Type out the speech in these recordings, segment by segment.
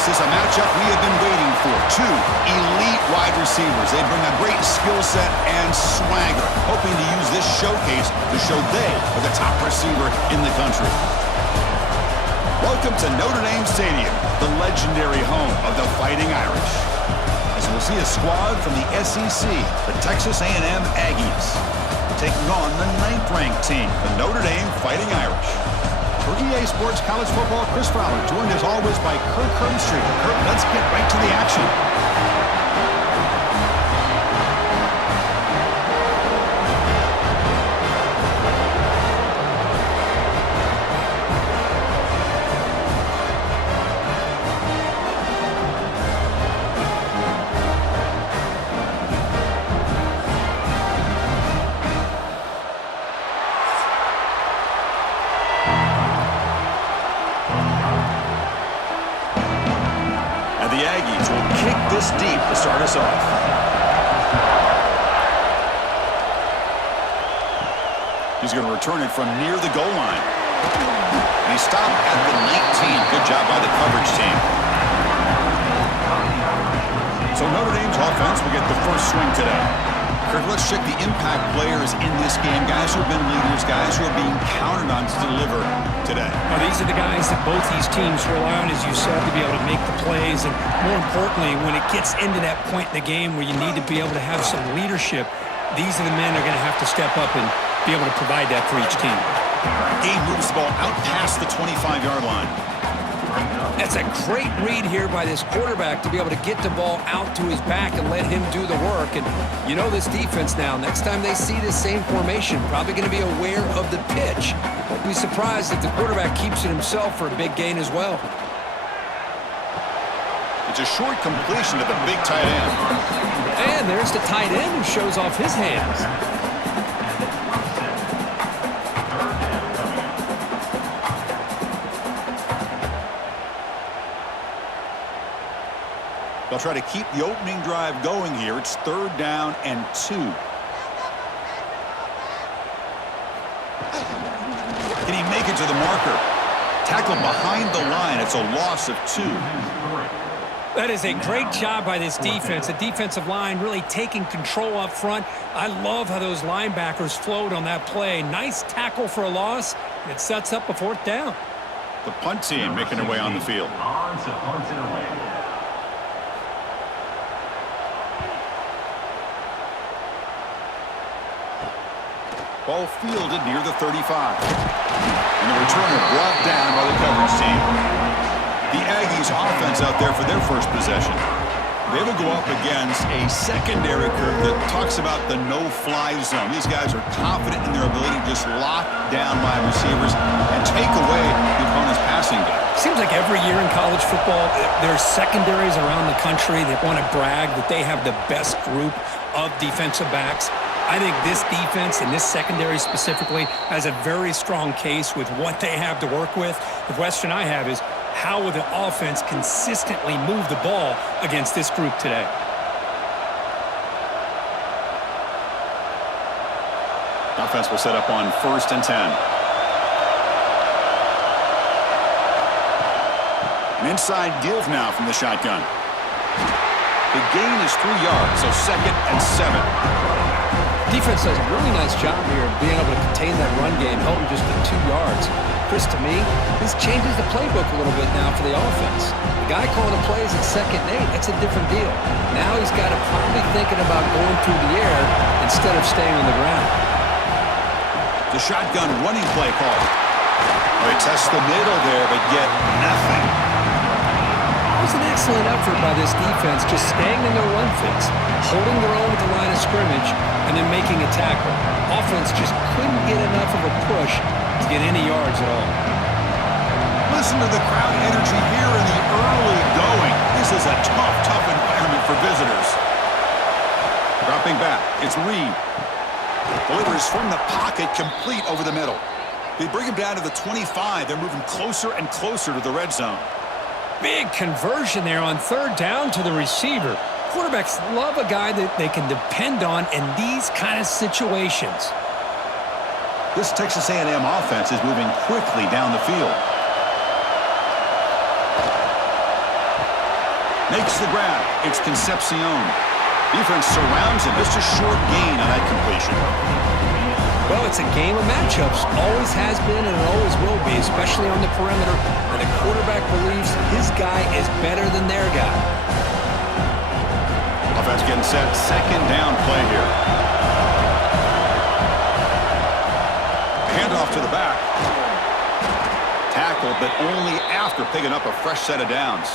This is a matchup we have been waiting for. Two elite wide receivers. They bring a great skill set and swagger, hoping to use this showcase to show they are the top receiver in the country. Welcome to Notre Dame Stadium, the legendary home of the Fighting Irish. As we'll see a squad from the SEC, the Texas A&M Aggies, taking on the 9th-ranked team, the Notre Dame Fighting Irish. For EA Sports College Football, Chris Fowler, joined as always by Kirk Herbstreit. Kirk, let's get right to the action. The Aggies will kick this deep to start us off. He's going to return it from near the goal line. And he stopped at the 19. Good job by the coverage team. So Notre Dame's offense will get the first swing today. Kirk, let's check the impact players in this game. Guys who have been leaders, guys who are being counted on to deliver today. Well, these are the guys that both these teams rely on, as you said, to be able to make the plays. And more importantly, when it gets into that point in the game where you need to be able to have some leadership, these are the men that are going to have to step up and be able to provide that for each team. Gabe moves the ball out past the 25-yard line. That's a great read here by this quarterback to be able to get the ball out to his back and let him do the work. And you know this defense now, next time they see this same formation, probably going to be aware of the pitch. Won't be surprised if the quarterback keeps it himself for a big gain as well. It's a short completion to the big tight end. And there's the tight end who shows off his hands. They'll try to keep the opening drive going here. It's 3rd down and 2. Can he make it to the marker? Tackled behind the line. It's a loss of 2. That is a great job by this defense. The defensive line really taking control up front. I love how those linebackers flowed on that play. Nice tackle for a loss. It sets up a 4th down. The punt team making their way on the field. Ball fielded near the 35. And the returner brought down by the coverage team. The Aggies offense out there for their first possession. They will go up against a secondary curve that talks about the no-fly zone. These guys are confident in their ability to just lock down wide receivers and take away the opponent's passing game. Seems like every year in college football, there's secondaries around the country that want to brag that they have the best group of defensive backs. I think this defense and this secondary specifically has a very strong case with what they have to work with. The question I have is, how will the offense consistently move the ball against this group today? Offense will set up on 1st and 10. An inside give now from the shotgun. The gain is 3 yards, so 2nd and 7. Defense does a really nice job here of being able to contain that run game, helping just the 2 yards. Chris, to me, this changes the playbook a little bit now for the offense. The guy calling the plays at 2nd and 8, that's a different deal. Now he's got to probably thinking about going through the air instead of staying on the ground. The shotgun running play call. They test the middle there, but get nothing. It was an excellent effort by this defense, just staying in their run fits, holding their own at the line of scrimmage, and then making a tackle. Offense just couldn't get enough of a push to get any yards at all. Listen to the crowd energy here in the early going. This is a tough environment for visitors. Dropping back, it's Reed. Delivers from the pocket, complete over the middle. They bring him down to the 25. They're moving closer and closer to the red zone. Big conversion there on 3rd down to the receiver. Quarterbacks love a guy that they can depend on in these kind of situations. This Texas A&M offense is moving quickly down the field. Makes the grab. It's Concepcion. Defense surrounds him. Just a short gain on that completion. Well, it's a game of matchups. Always has been and it always will be, especially on the perimeter. And the quarterback believes his guy is better than their guy. Offense getting set. Second down play here. Handoff to the back. Tackle, but only after picking up a fresh set of downs.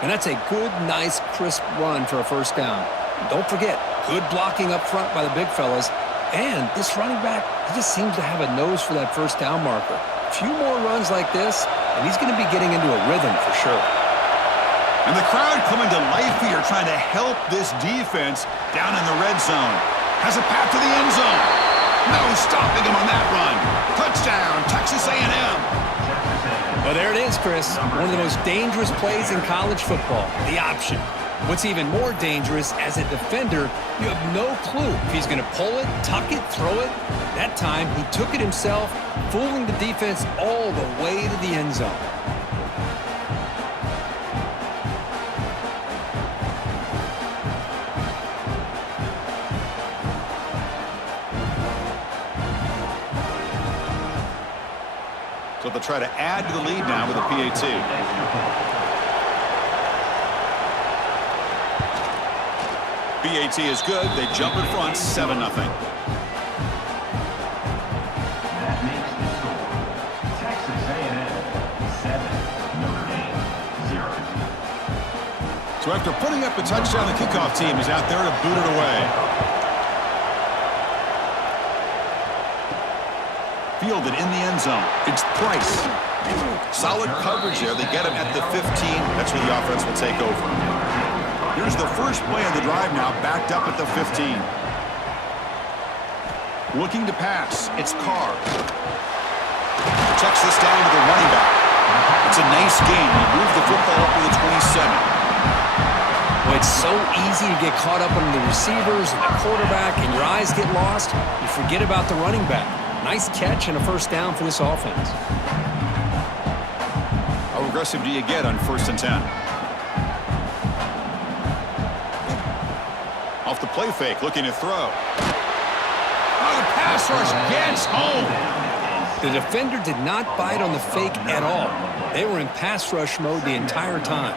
And that's a good, nice, crisp run for a first down. And don't forget, good blocking up front by the big fellas. And this running back, he just seems to have a nose for that first down marker. A few more runs like this, and he's going to be getting into a rhythm for sure. And the crowd coming to life here, trying to help this defense down in the red zone. Has a path to the end zone. No stopping him on that run. Touchdown, Texas A&M. Well, there it is, Chris. One of the most dangerous plays in college football, the option. What's even more dangerous, as a defender, you have no clue if he's going to pull it, tuck it, throw it. That time, he took it himself, fooling the defense all the way to the end zone. So they'll try to add to the lead now with a PAT. PAT is good. They jump in front, 7-0. That makes the score Texas A&M 7, Notre Dame 0. So after putting up a touchdown, the kickoff team is out there to boot it away. Fielded in the end zone. It's Price. Solid coverage there. They get him at the 15. That's where the offense will take over. Here's the first play of the drive now, backed up at the 15. Looking to pass. It's Carr. Checks this down to the running back. It's a nice game. He moved the football up to the 27. Well, it's so easy to get caught up on the receivers and the quarterback, and your eyes get lost. You forget about the running back. Nice catch and a first down for this offense. How aggressive do you get on 1st and 10? Off the play fake, looking to throw. Oh, the pass rush gets home. The defender did not bite on the fake at all. They were in pass rush mode the entire time.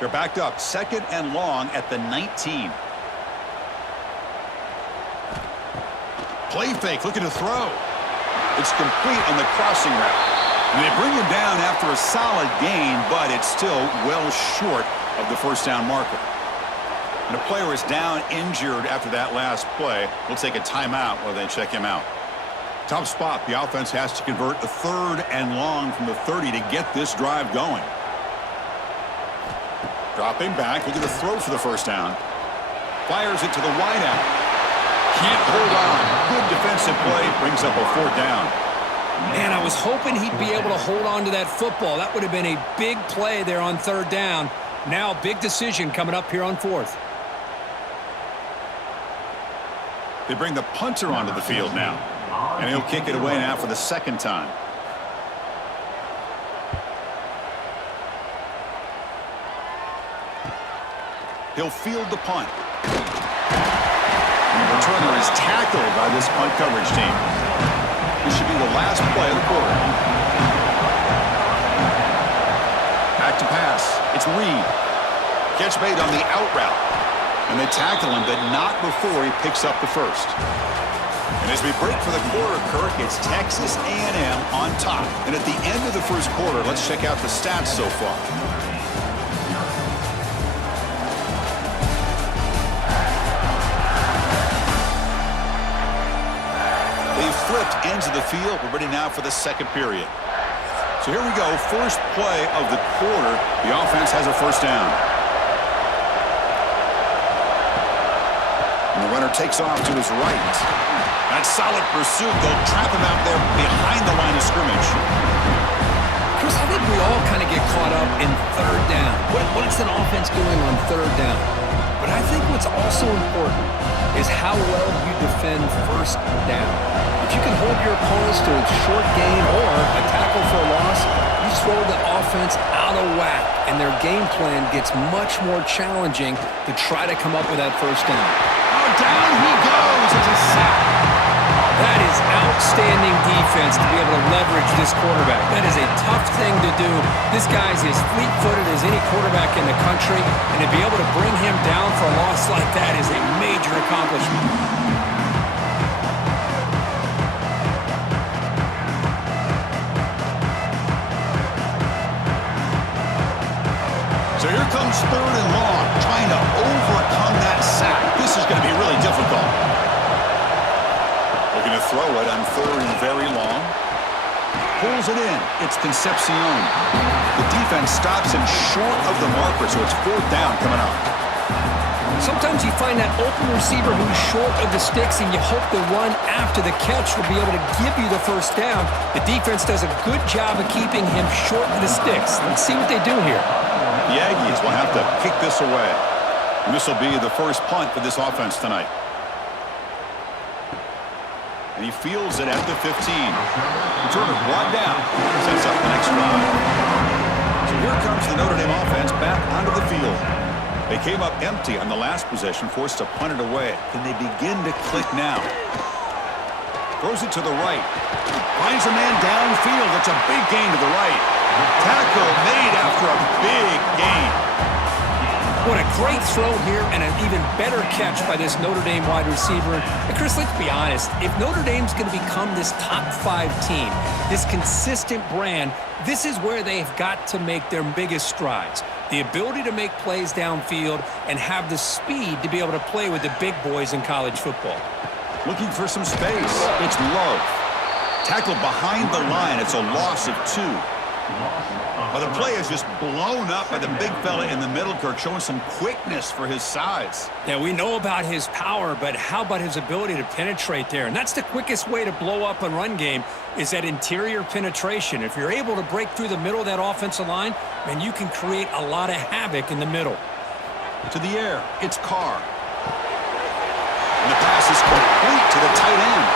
They're backed up, 2nd and long at the 19. Play fake, looking to throw. It's complete on the crossing route. And they bring him down after a solid gain, but it's still well short of the first down marker. And a player is down injured after that last play. We'll take a timeout while they check him out. Tough spot. The offense has to convert a 3rd and long from the 30 to get this drive going. Dropping back, looking to throw for the first down. Fires it to the wideout. Can't hold on. Good defensive play. Brings up a 4th down. Man, I was hoping he'd be able to hold on to that football. That would have been a big play there on 3rd down. Now, big decision coming up here on 4th. They bring the punter onto the field now. And he'll kick it away now for the 2nd time. He'll field the punt. And the returner is tackled by this punt coverage team. This should be the last play of the quarter. Back to pass. It's Reed. Catch made on the out route. And they tackle him, but not before he picks up the first. And as we break for the quarter, Kirk, it's Texas A&M on top. And at the end of the first quarter, let's check out the stats so far. Flipped ends of the field. We're ready now for the 2nd period. So here we go. First play of the quarter. The offense has a first down. And the runner takes off to his right. That solid pursuit. They'll trap him out there behind the line of scrimmage. Chris, I think we all kind of get caught up in third down. What's an offense doing on third down? But I think what's also important is how well you defend first down. If you can hold your opponents to a short gain or a tackle for a loss, you throw the offense out of whack, and their game plan gets much more challenging to try to come up with that first down. Oh, down he goes. It's a sack. That is outstanding defense to be able to leverage this quarterback. That is a tough thing to do. This guy's as fleet-footed as any quarterback in the country, and to be able to bring him down for a loss like that is a major accomplishment. So here comes third and long, trying to overcome that sack. This is going to be really difficult. Looking to throw it on third and very long. Pulls it in. It's Concepcion. The defense stops him short of the marker, so it's fourth down coming up. Sometimes you find that open receiver who's short of the sticks, and you hope the run after the catch will be able to give you the first down. The defense does a good job of keeping him short of the sticks. Let's see what they do here. The Aggies will have to kick this away. And this will be the first punt for this offense tonight. And he fields it at the 15. Returner brought down. Sets up the next drive. So here comes the Notre Dame offense back onto the field. They came up empty on the last possession, forced to punt it away. Can they begin to click now? Throws it to the right. Finds a man downfield. It's a big gain to the right. Tackle made after a big gain. What a great throw here, and an even better catch by this Notre Dame wide receiver. And Chris, let's be honest. If Notre Dame's going to become this top 5 team, this consistent brand, this is where they've got to make their biggest strides. The ability to make plays downfield and have the speed to be able to play with the big boys in college football. Looking for some space. It's Love. Tackled behind the line. It's a loss of 2. Well, the play is just blown up by the big fella in the middle, Kirk, showing some quickness for his size. Yeah, we know about his power, but how about his ability to penetrate there? And that's the quickest way to blow up a run game, is that interior penetration. If you're able to break through the middle of that offensive line, then you can create a lot of havoc in the middle. To the air, it's Carr. And the pass is complete to the tight end.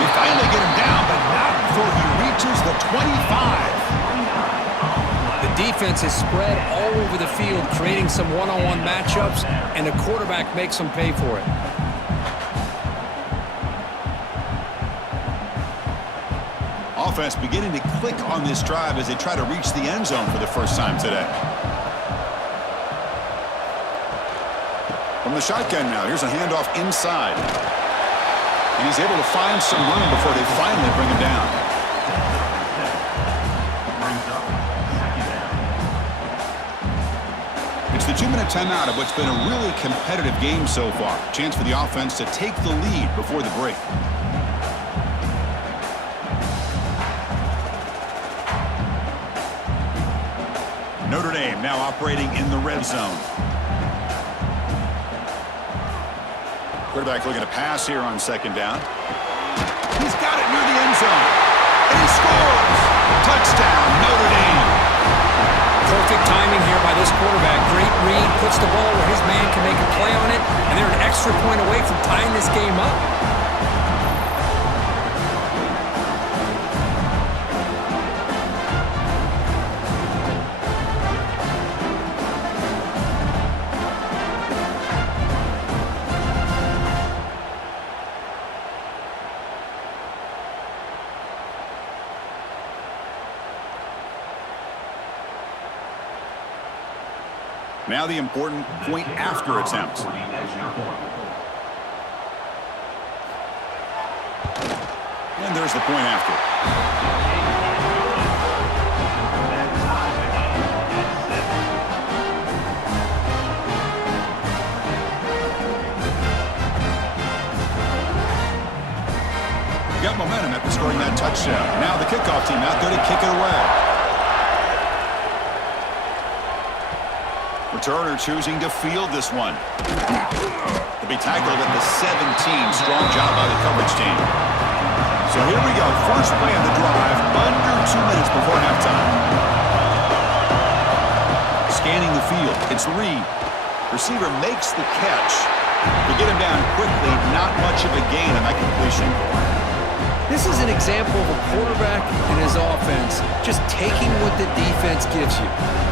We finally get him down, but not before he reaches the 25. The defense is spread all over the field, creating some one-on-one matchups, and the quarterback makes them pay for it. Offense beginning to click on this drive as they try to reach the end zone for the first time today. From the shotgun now, here's a handoff inside. And he's able to find some room before they finally bring him down. It's the 2-minute timeout of what's been a really competitive game so far. Chance for the offense to take the lead before the break. Notre Dame now operating in the red zone. Quarterback looking to pass here on second down. He's got it near the end zone. And he scores! Touchdown, Notre Dame. Perfect timing here by this quarterback. Great read, puts the ball where his man can make a play on it, and they're an extra point away from tying this game up. Now the important point after attempt. And there's the point after. Got momentum after scoring that touchdown. Now the kickoff team out there to kick it away. Returner choosing to field this one. To be tackled at the 17. Strong job by the coverage team. So here we go. First play of the drive. Under 2 minutes before halftime. Scanning the field. It's Reed. Receiver makes the catch. To get him down quickly, not much of a gain on that completion. This is an example of a quarterback and his offense just taking what the defense gives you.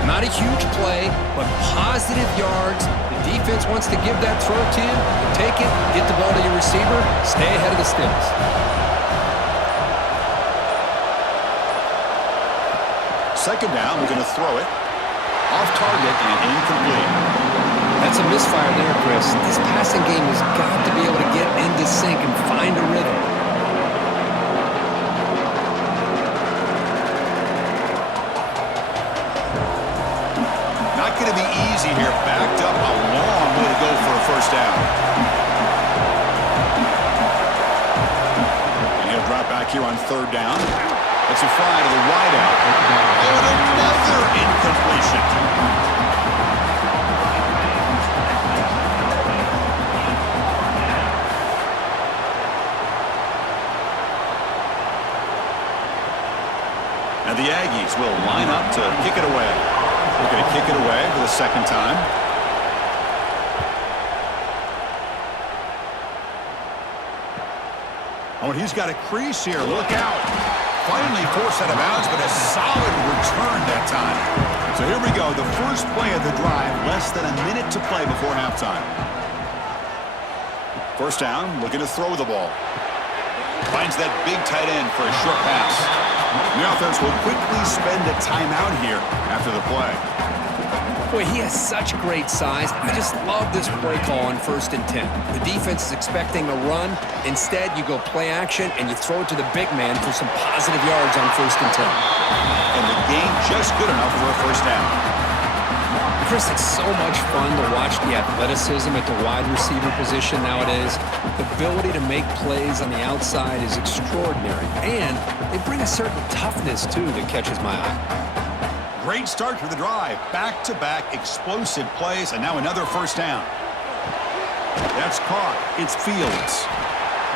Not a huge play, but positive yards. The defense wants to give that throw to you. Take it, get the ball to your receiver, stay ahead of the sticks. Second down, we're going to throw it. Off target and incomplete. That's a misfire there, Chris. This passing game has got to be able to get into sync and find a rhythm. Not going to be easy here. Backed up a long way to go for a first down. And he'll drop back here on third down. It's a fly to the wideout. Oh, and another incompletion. Now the Aggies will line up to kick it away. They're going to kick it away for the second time. Oh, and he's got a crease here. Look out. Finally forced out of bounds, but a solid return that time. So here we go. The first play of the drive. Less than a minute to play before halftime. First down, looking to throw the ball. Finds that big tight end for a short pass. The offense will quickly spend a timeout here after the play. Boy, he has such great size. I just love this play call on 1st and 10. The defense is expecting a run. Instead, you go play action, and you throw it to the big man for some positive yards on 1st and 10. And the game just good enough for a first down. Chris, it's so much fun to watch the athleticism at the wide receiver position nowadays. The ability to make plays on the outside is extraordinary. And they bring a certain toughness, too, that catches my eye. Great start to the drive. Back-to-back explosive plays, and now another first down. That's caught. It's Fields.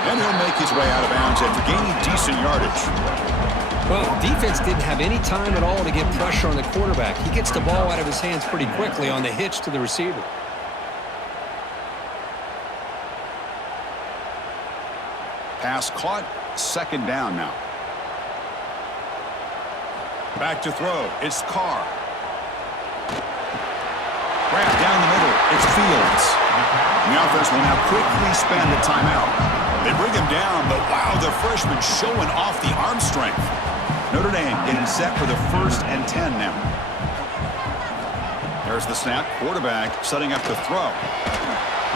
And he'll make his way out of bounds after gaining decent yardage. Well, defense didn't have any time at all to get pressure on the quarterback. He gets the ball out of his hands pretty quickly on the hitch to the receiver. Pass caught. Second down now. Back to throw. It's Carr. Wrap down the middle. It's Fields. The offense will now quickly spend a timeout. They bring him down, but wow, the freshman showing off the arm strength. Notre Dame getting set for the 1st and 10 now. There's the snap. Quarterback setting up to throw.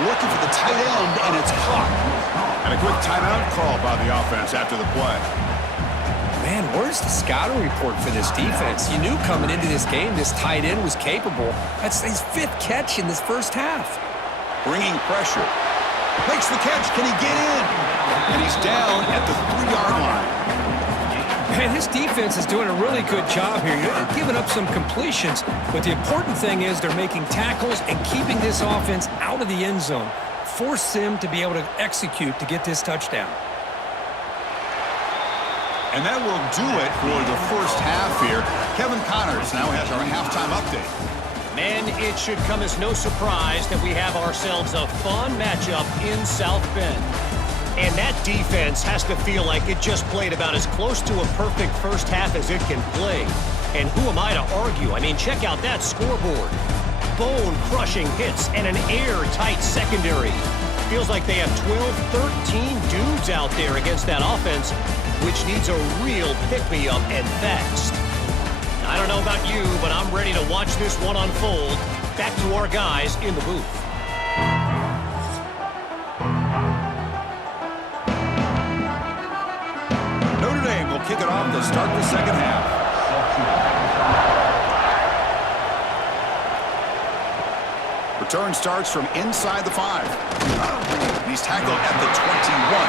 Looking for the tight end, and it's caught. And a quick timeout call by the offense after the play. Man, where's the scouting report for this defense? You knew coming into this game this tight end was capable. That's his 5th catch in this first half. Bringing pressure. Makes the catch. Can he get in? And he's down at the 3-yard line. Man, this defense is doing a really good job here. They're giving up some completions, but the important thing is they're making tackles and keeping this offense out of the end zone. Force them to be able to execute to get this touchdown. And that will do it for the first half here. Kevin Connors now has our halftime update. Man, it should come as no surprise that we have ourselves a fun matchup in South Bend. And that defense has to feel like it just played about as close to a perfect first half as it can play. And who am I to argue? I mean, check out that scoreboard. Bone-crushing hits and an airtight secondary. Feels like they have 12, 13 dudes out there against that offense, which needs a real pick-me-up and fast. I don't know about you, but I'm ready to watch this one unfold. Back to our guys in the booth. Notre Dame will kick it off to start the second half. Return starts from inside the 5. He's tackled at the 21.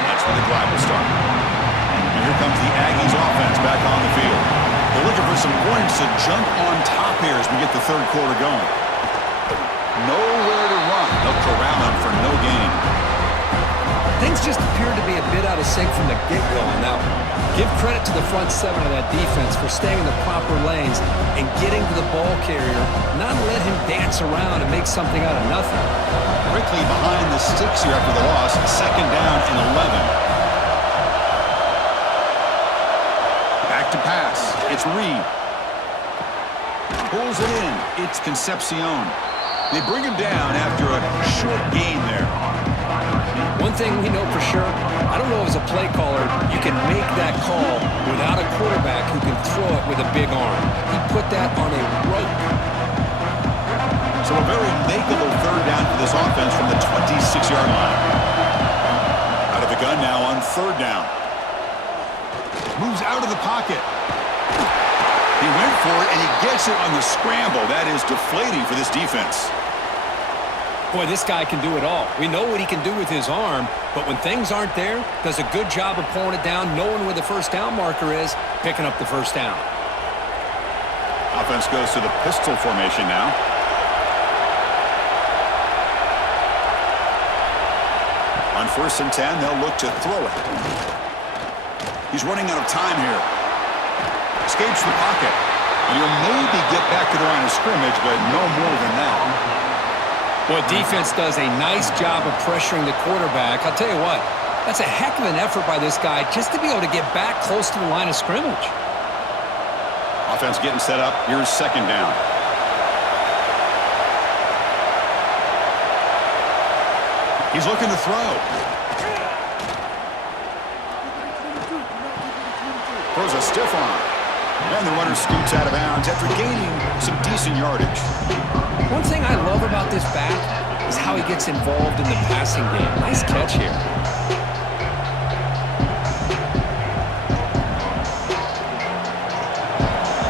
That's where the drive will start. And here comes the Aggies offense back on the field. They're looking for some points to jump on top here as we get the third quarter going. Nowhere to run. They'll corral him for no gain. things just appeared to be a bit out of sync from the get-go on that one. Give credit to the front seven of that defense for staying in the proper lanes and getting to the ball carrier, not let him dance around and make something out of nothing. Quickly behind the sticks here after the loss. Second down and 11. Back to pass. It's Reed. Pulls it in. It's Concepcion. They bring him down after a short gain there. One thing we know for sure, I don't know as a play caller, you can make that call without a quarterback who can throw it with a big arm. He put that on a rope. So a very makeable third down for this offense from the 26-yard line. Out of the gun now on third down. Moves out of the pocket. He went for it, and he gets it on the scramble. That is deflating for this defense. Boy, this guy can do it all. We know what he can do with his arm, but when things aren't there, does a good job of pulling it down, knowing where the first down marker is, picking up the first down. Offense goes to the pistol formation now. On 1st and 10, they'll look to throw it. He's running out of time here. Escapes the pocket. And he'll maybe get back to the line of scrimmage, but no more than that. Boy, defense does a nice job of pressuring the quarterback. I'll tell you what, that's a heck of an effort by this guy just to be able to get back close to the line of scrimmage. Offense getting set up. Here's second down. He's looking to throw. Throws a stiff arm. And the runner scoots out of bounds after gaining some decent yardage. One thing I love about this back is how he gets involved in the passing game. Nice catch here.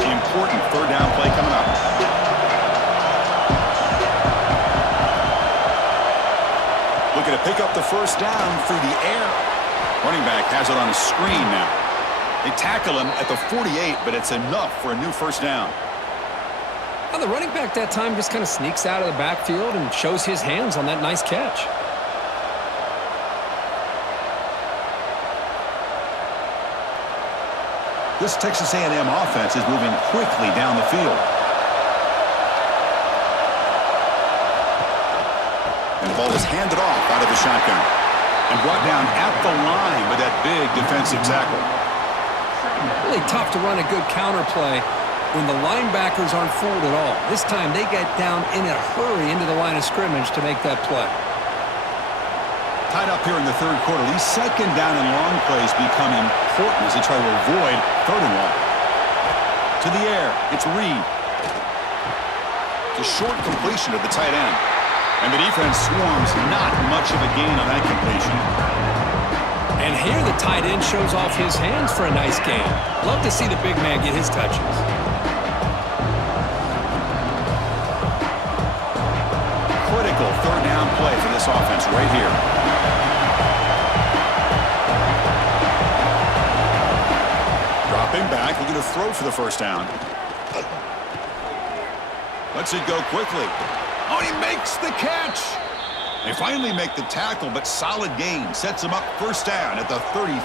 The important third down play coming up. Looking to pick up the first down through the air. Running back has it on a screen now. They tackle him at the 48, but it's enough for a new first down. Now the running back that time just kind of sneaks out of the backfield and shows his hands on that nice catch. This Texas A&M offense is moving quickly down the field. And the ball is handed off out of the shotgun and brought down at the line with that big defensive tackle. Really tough to run a good counter play when the linebackers aren't fooled at all. This time they get down in a hurry into the line of scrimmage to make that play. Tied up here in the third quarter. These second down and long plays become important as they try to avoid third and long. To the air, it's Reed. It's a short completion to the tight end. And the defense swarms not much of a gain on that completion. And here the tight end shows off his hands for a nice gain. Love to see the big man get his touches. Critical third down play for this offense right here. Dropping back, looking to throw for the first down. Lets it go quickly. Oh, he makes the catch. They finally make the tackle, but solid gain. Sets them up first down at the 33.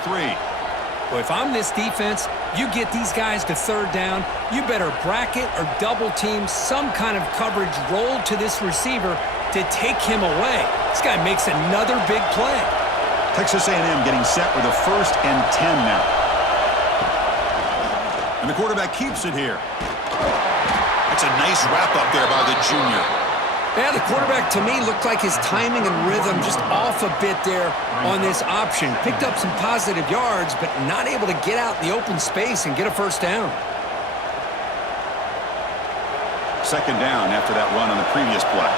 Well, if I'm this defense, you get these guys to third down, you better bracket or double team some kind of coverage roll to this receiver to take him away. This guy makes another big play. Texas A&M getting set with a 1st and 10 now. And the quarterback keeps it here. That's a nice wrap-up there by the junior. Yeah, the quarterback, to me, looked like his timing and rhythm just off a bit there on this option. Picked up some positive yards, but not able to get out in the open space and get a first down. Second down after that run on the previous play.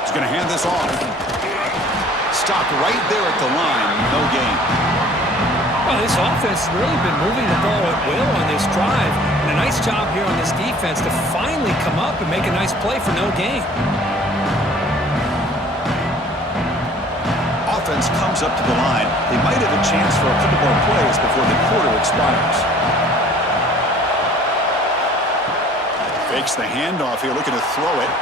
He's going to hand this off. Stopped right there at the line. No gain. Well, this offense has really been moving the ball at will on this drive. And a nice job here on this defense to finally come up and make a nice play for no gain. Offense comes up to the line. They might have a chance for a couple more plays before the quarter expires. Fakes the handoff here, looking to throw it.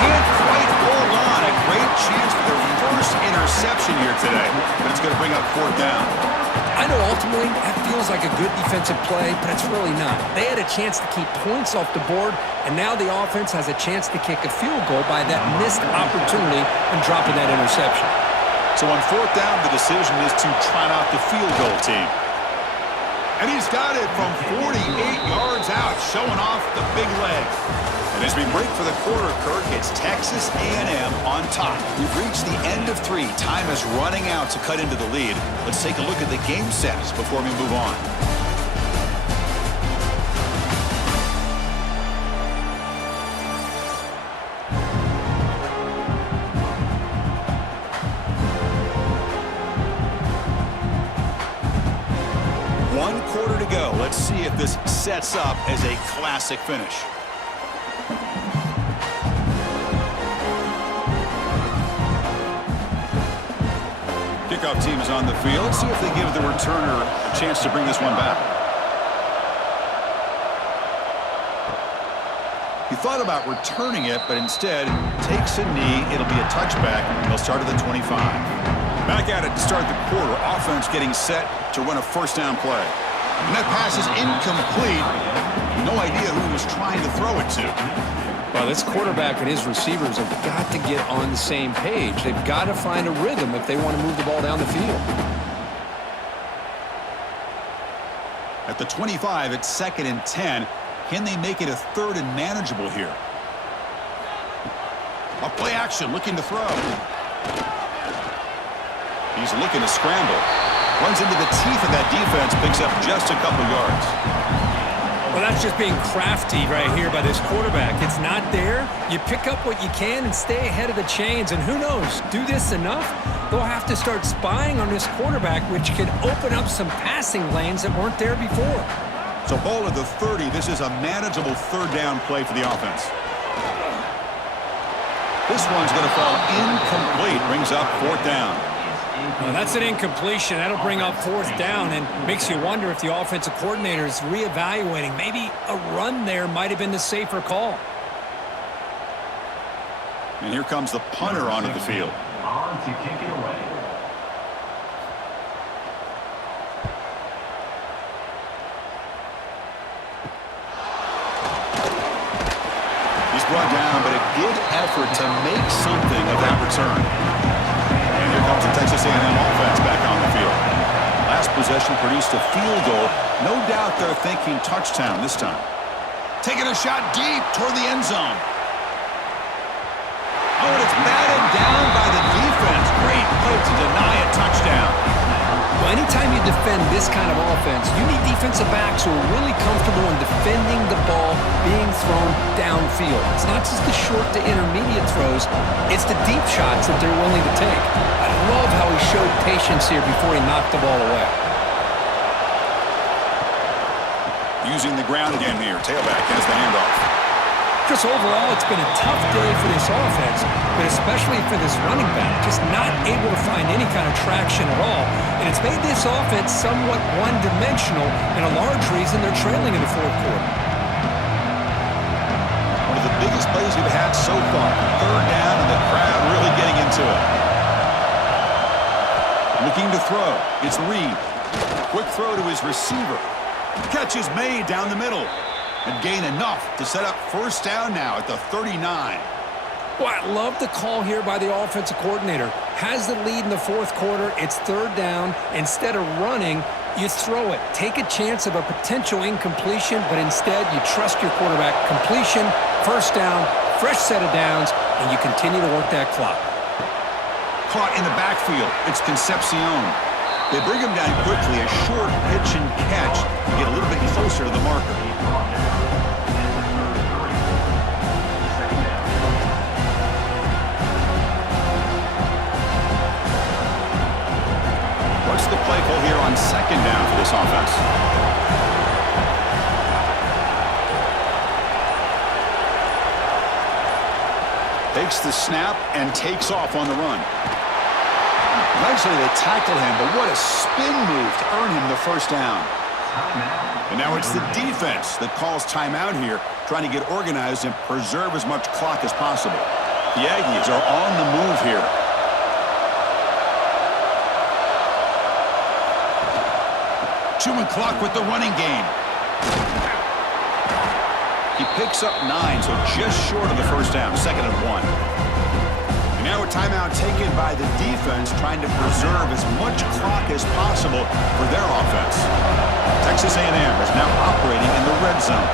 can't quite hold on. A great chance for their first interception here today, but it's going to bring up fourth down. I know ultimately that feels like a good defensive play, but it's really not. They had a chance to keep points off the board, and now the offense has a chance to kick a field goal by that missed opportunity and dropping that interception. So on fourth down, the decision is to trot out the field goal team. And he's got it from 48 yards out, showing off the big leg. And as we break for the quarter, Kirk, it's Texas A&M on top. We've reached the end of 3. Time is running out to cut into the lead. Let's take a look at the game stats before we move on. One quarter to go. Let's see if this sets up as a classic finish. Kickoff team is on the field. Let's see if they give the returner a chance to bring this one back. He thought about returning it, but instead takes a knee. It'll be a touchback. They'll start at the 25. Back at it to start the quarter. Offense getting set to run a first down play. And that pass is incomplete. No idea who he was trying to throw it to. Well, this quarterback and his receivers have got to get on the same page. They've got to find a rhythm if they want to move the ball down the field. At the 25, it's 2nd and 10. Can they make it a 3rd and manageable here? A play action, looking to throw. He's looking to scramble. Runs into the teeth of that defense, picks up just a couple yards. Well, that's just being crafty right here by this quarterback. It's not there. You pick up what you can and stay ahead of the chains. And who knows, do this enough, they'll have to start spying on this quarterback, which could open up some passing lanes that weren't there before. So ball at the 30. This is a manageable 3rd down play for the offense. This one's going to fall incomplete. Brings up 4th down. Well, that's an incompletion. That'll bring up 4th down and makes you wonder if the offensive coordinator is reevaluating. Maybe a run there might have been the safer call. And here comes the punter onto the field. On to kick it away. He's brought down, but a good effort to make something of that return. And here comes the Texas A&M offense back on the field. Last possession produced a field goal. No doubt they're thinking touchdown this time. Taking a shot deep toward the end zone. Oh, and it's batted down by the defense. Great play to deny a touchdown. Well, anytime you defend this kind of offense, you need defensive backs who are really comfortable in defending the ball being thrown downfield. It's not just the short to intermediate throws, it's the deep shots that they're willing to take. I love how he showed patience here before he knocked the ball away. Using the ground again here. Tailback has the handoff. Just overall, it's been a tough day for this offense, but especially for this running back, just not able to find any kind of traction at all. And it's made this offense somewhat one-dimensional, and a large reason they're trailing in the 4th quarter. One of the biggest plays we've had so far. 3rd down, and the crowd really getting into it. Looking to throw. It's Reed. Quick throw to his receiver. Catch is made down the middle. And gain enough to set up 1st down now at the 39. Well, I love the call here by the offensive coordinator. Has the lead in the 4th quarter. It's 3rd down. Instead of running, you throw it. Take a chance of a potential incompletion, but instead you trust your quarterback. Completion, 1st down, fresh set of downs, and you continue to work that clock. Caught in the backfield. It's Concepcion. They bring him down quickly. A short pitch and catch to get a little bit closer to the marker. What's the play call here on 2nd down for this offense? Takes the snap and takes off on the run. Eventually they tackle him, but what a spin move to earn him the 1st down. And now it's the defense that calls timeout here, trying to get organized and preserve as much clock as possible. The Aggies are on the move here. Chewing clock with the running game. He picks up 9, so just short of the first down, 2nd and 1. And now a timeout taken by the defense, trying to preserve as much clock as possible for their offense. Texas A&M is now operating in the red zone.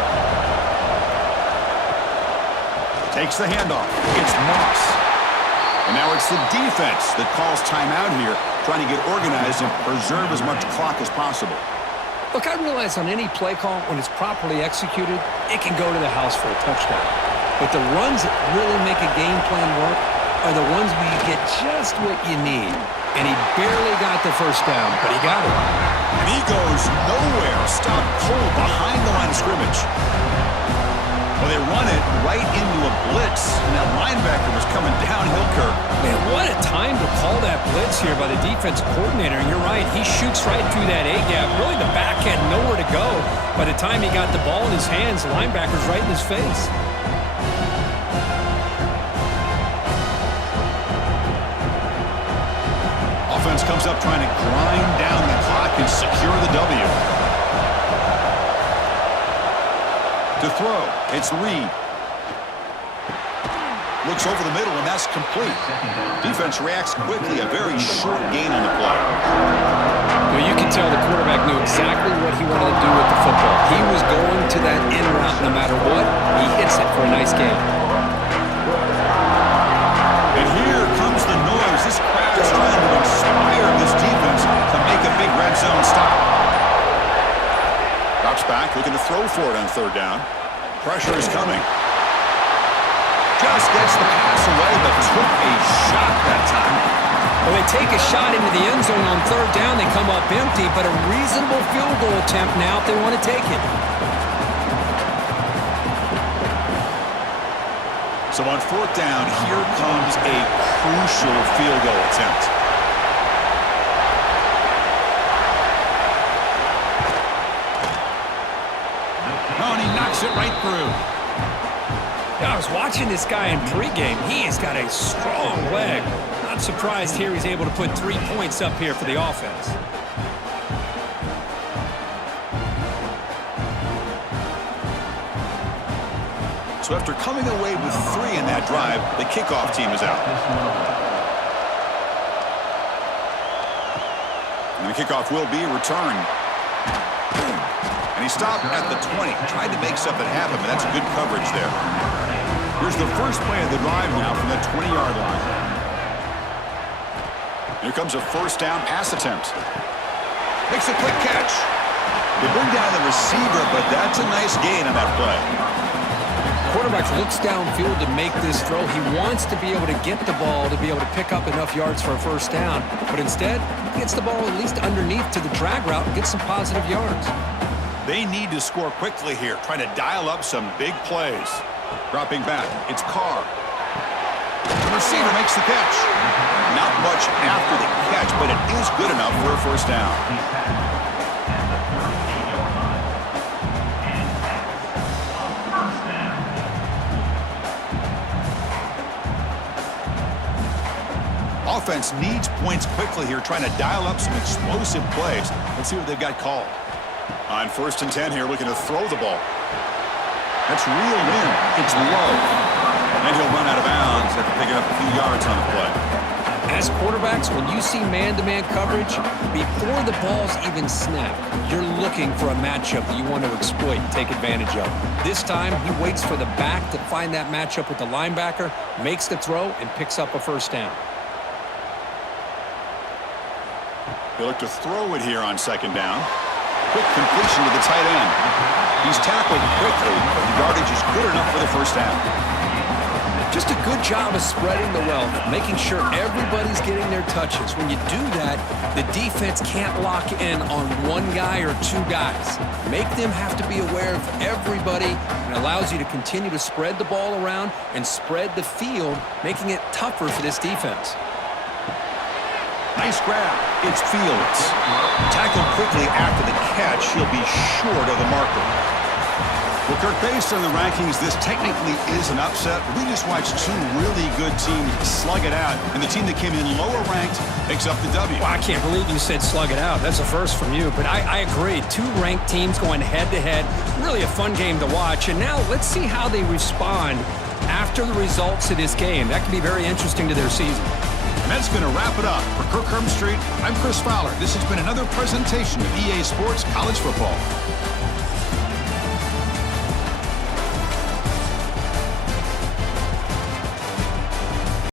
Takes the handoff. It's Moss. And now it's the defense that calls timeout here, trying to get organized and preserve as much clock as possible. Look, I realize on any play call, when it's properly executed, it can go to the house for a touchdown. But the runs that really make a game plan work are the ones where you get just what you need. And he barely got the first down, but he got it. And he goes nowhere. Stopped cold behind the line of scrimmage. Well, they run it right into a blitz, and that linebacker was coming downhill, Kirk. Man, what a time to call that blitz here by the defense coordinator. And you're right, he shoots right through that A-gap. Really, the back had nowhere to go. By the time he got the ball in his hands, the linebacker's right in his face. Offense comes up trying to grind down the clock and secure the W. To throw, it's Reed. Looks over the middle, and that's complete. Defense reacts quickly, a very short gain on the play. Well, you can tell the quarterback knew exactly what he wanted to do with the football. He was going to that in route no matter what. He hits it for a nice gain. And here comes the noise. This crowd is trying to inspire this defense to make a big red zone stop. Drops back, looking to throw for it on 3rd down. Pressure is coming. Just gets the pass away, but took a shot that time. Well, they take a shot into the end zone on 3rd down. They come up empty, but a reasonable field goal attempt now if they want to take it. So on 4th down, here comes a crucial field goal attempt. Oh, and he knocks it right through. Yeah, I was watching this guy in pregame. He has got a strong leg. Not surprised here he's able to put 3 points up here for the offense. So after coming away with 3 in that drive, the kickoff team is out. And the kickoff will be returned. And he stopped at the 20. Tried to make something happen, but that's good coverage there. Here's the first play of the drive now from the 20-yard line. Here comes a 1st down pass attempt. Makes a quick catch. They bring down the receiver, but that's a nice gain on that play. Quarterback looks downfield to make this throw. He wants to be able to get the ball to be able to pick up enough yards for a 1st down. But instead, he gets the ball at least underneath to the drag route and gets some positive yards. They need to score quickly here, trying to dial up some big plays. Dropping back, it's Carr. The receiver makes the catch. Not much after the catch, but it is good enough for a 1st down. Offense needs points quickly here, trying to dial up some explosive plays. Let's see what they've got called. On 1st and 10 here, looking to throw the ball. That's reeled in. It's low. And he'll run out of bounds after picking up a few yards on the play. As quarterbacks, when you see man-to-man coverage, before the ball's even snapped, you're looking for a matchup that you want to exploit and take advantage of. This time, he waits for the back to find that matchup with the linebacker, makes the throw, and picks up a 1st down. They look to throw it here on 2nd down. Quick completion to the tight end. He's tackled quickly, but the yardage is good enough for the 1st down. Just a good job of spreading the wealth, making sure everybody's getting their touches. When you do that, the defense can't lock in on one guy or 2 guys. Make them have to be aware of everybody, and allows you to continue to spread the ball around and spread the field, making it tougher for this defense. Nice grab. It's Fields. Tackled quickly after the catch. He'll be short of the marker. Well, Kirk, based on the rankings, this technically is an upset. We just watched two really good teams slug it out, and the team that came in lower ranked picks up the W. Well, I can't believe you said slug it out. That's a first from you, but I agree. Two ranked teams going head-to-head. Really a fun game to watch, and now let's see how they respond after the results of this game. That could be very interesting to their season. And that's going to wrap it up. For Kirk Street, I'm Chris Fowler. This has been another presentation of EA Sports College Football.